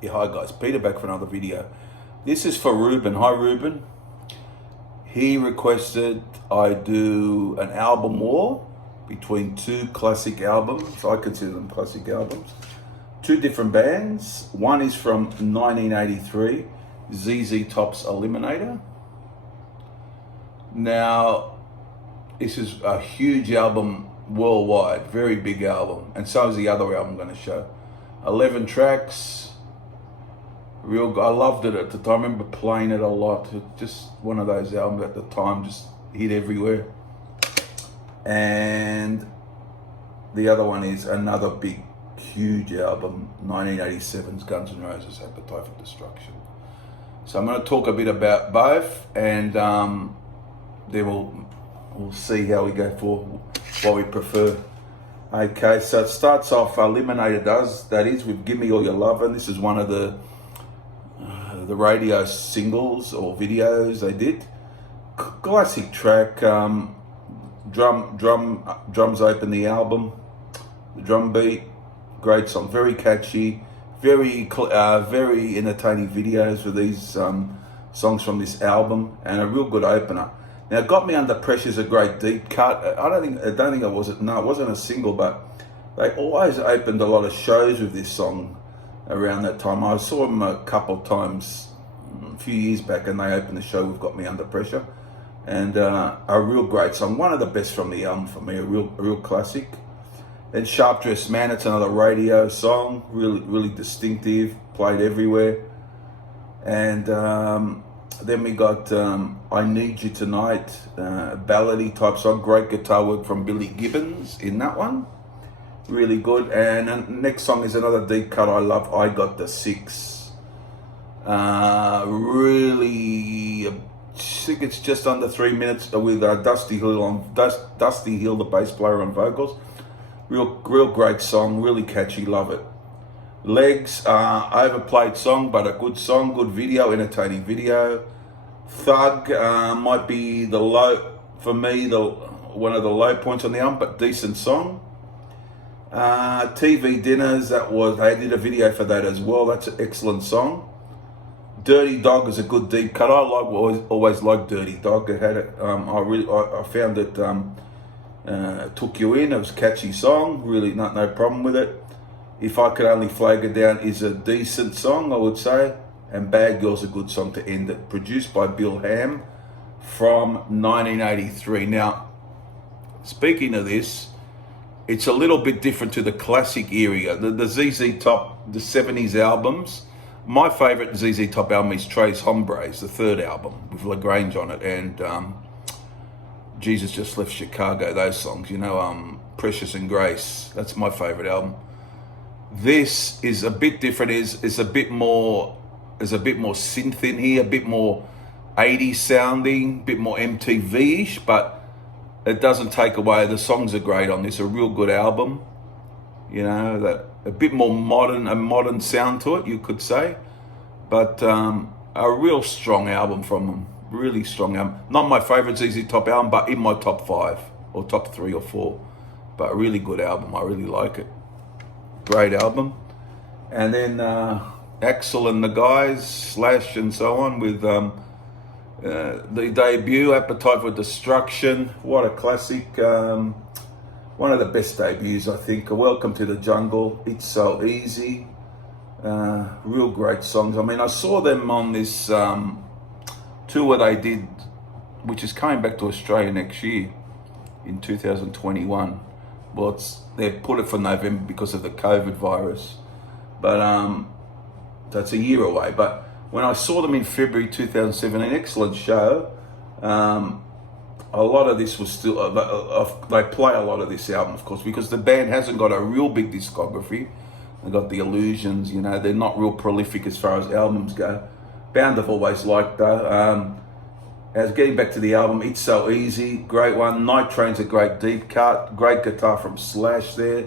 Yeah, hi guys, Peter back for another video. This is for Ruben. Hi Ruben. He requested I do an album war between two classic albums. I consider them classic albums. Two different bands. One is from 1983, ZZ Top's Eliminator. Now, this is a huge album worldwide, very big album, and so is the other album I'm going to show. 11 tracks. I loved it at the time. I remember playing it a lot. It just one of those albums at the time, just hit everywhere. And the other one is another big, huge album, 1987's Guns N' Roses, Appetite for Destruction. So I'm going to talk a bit about both, and then we'll see how we go for what we prefer. Okay, so it starts off, Eliminator does, that is, with Give Me All Your Love, and this is one of the radio singles or videos they did. Classic track. Drums open the album. The drum beat, great song, very catchy, very entertaining videos for these songs from this album, and a real good opener. Now, Got Me Under Pressure is a great deep cut. I don't think it wasn't a single, but they always opened a lot of shows with this song around that time. I saw them a couple of times a few years back, and they opened the show with Got Me Under Pressure, and a real great song, one of the best from the album for me, a real classic. Then Sharp Dressed Man, it's another radio song, really distinctive, played everywhere. And then we got I Need You Tonight, ballady type song, great guitar work from Billy Gibbons in that one. Really good. And the next song is another deep cut I love, I Got the Six. Really, I think it's just under 3 minutes with Dusty Hill, the bass player, on vocals. Real great song, really catchy, love it. Legs, overplayed song, but a good song, good video, entertaining video. Thug might be for me, one of the low points on the album, but decent song. TV Dinners, they did a video for that as well. That's an excellent song. Dirty Dog is a good deep cut. I always liked Dirty Dog. It had I found it took you in. It was a catchy song. Really, no problem with it. If I Could Only Flag It Down is a decent song, I would say. And Bad Girl's a good song to end it. Produced by Bill Ham from 1983. Now, speaking of this, it's a little bit different to the classic era. The ZZ Top, the 70s albums. My favorite ZZ Top album is Tres Hombres, the third album with LaGrange on it, and Jesus Just Left Chicago, those songs, Precious and Grace. That's my favorite album. This is a bit different. There's a bit more synth in here, a bit more 80s sounding, a bit more MTV-ish, but it doesn't take away. The songs are great on this. A real good album. A bit more modern sound to it, you could say, but a real strong album from them. Really strong album. Not my favorite ZZ Top album, but in my top 5 or top 3 or 4. But a really good album. I really like it. Great album. And then Axl and the Guys, Slash and so on, with the debut, Appetite for Destruction. What a classic. One of the best debuts, I think. Welcome to the Jungle, It's So Easy. Real great songs. I mean, I saw them on this tour they did, which is coming back to Australia next year in 2021. Well, they put it for November because of the COVID virus, but that's a year away. But when I saw them in February 2017, excellent show. A lot of this was still, they play a lot of this album, of course, because the band hasn't got a real big discography. They've got the Illusions, they're not real prolific as far as albums go. Band I've always liked though. As getting back to the album, It's So Easy, great one. Night Train's a great deep cut, great guitar from Slash there.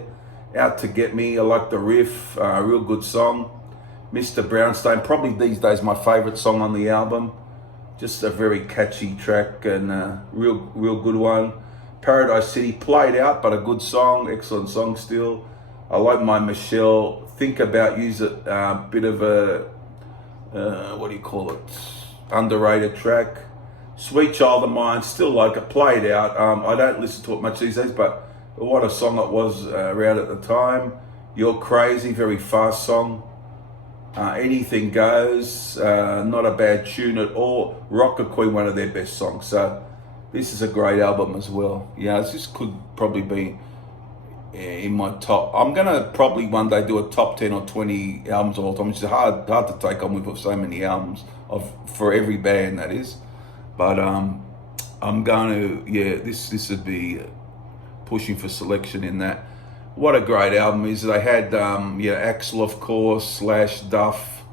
Out to Get Me, I like the riff, real good song. Mr. Brownstone, probably these days my favorite song on the album. Just a very catchy track and a real good one. Paradise City, played out, but a good song, excellent song still. I like My Michelle, think about use a bit of a what do you call it? Underrated track. Sweet Child of Mine, still like it, played out. I don't listen to it much these days, but what a song it was around at the time. You're Crazy, very fast song. Anything Goes, not a bad tune at all. Rocker Queen, one of their best songs. So this is a great album as well. Yeah, this could probably be in my top. I'm gonna probably one day do a top 10 or 20 albums all the time. It's hard to take on with so many albums for every band, that is. But I'm going to, yeah, this would be pushing for selection in that. What a great album is. They had Axl, of course, Slash, Duff,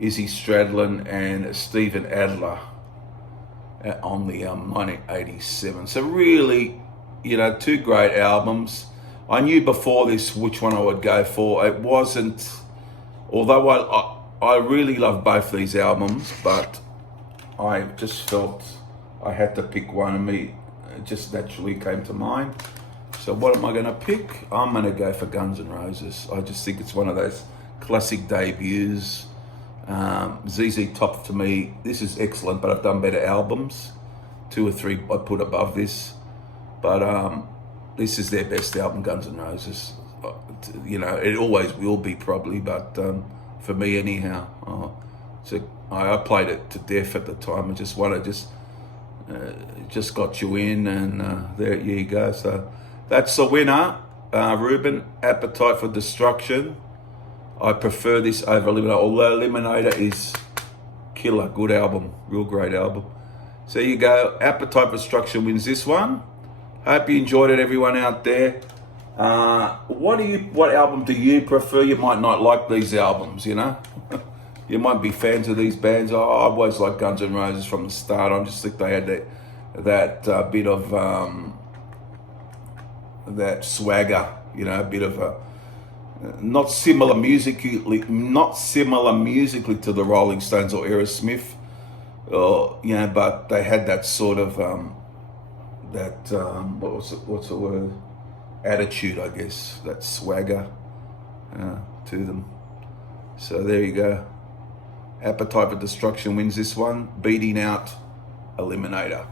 Izzy Stradlin, and Steven Adler on the 1987. So really, two great albums. I knew before this which one I would go for. It wasn't, although I really love both these albums, but I just felt I had to pick one, and it just naturally came to mind. So what am I going to pick? I'm going to go for Guns N' Roses. I just think it's one of those classic debuts. ZZ Top, to me, this is excellent, but I've done better albums. 2 or 3 I put above this. But this is their best album, Guns N' Roses. It always will be probably, but for me anyhow. So I played it to death at the time. I just wanted, just got you in, and there you go. So that's the winner, Ruben, Appetite for Destruction. I prefer this over Eliminator, although Eliminator is killer, good album, real great album. So there you go, Appetite for Destruction wins this one. Hope you enjoyed it, everyone out there. What album do you prefer? You might not like these albums, You might be fans of these bands. I've always liked Guns N' Roses from the start. I just think they had that bit of that swagger, a bit of a not similar musically to the Rolling Stones or Aerosmith, but they had that sort of what's the word? Attitude, I guess, that swagger to them. So there you go. Appetite for Destruction wins this one, beating out Eliminator.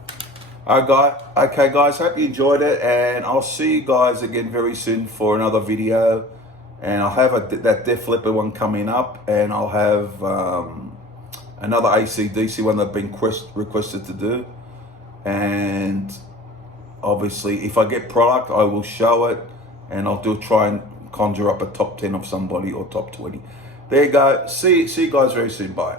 Okay, guys, hope you enjoyed it, and I'll see you guys again very soon for another video. And I'll have that Def Leppard one coming up, and I'll have another AC/DC one that I've been requested to do. And obviously, if I get product, I will show it, and I'll try and conjure up a top 10 of somebody or top 20. There you go. See you guys very soon. Bye.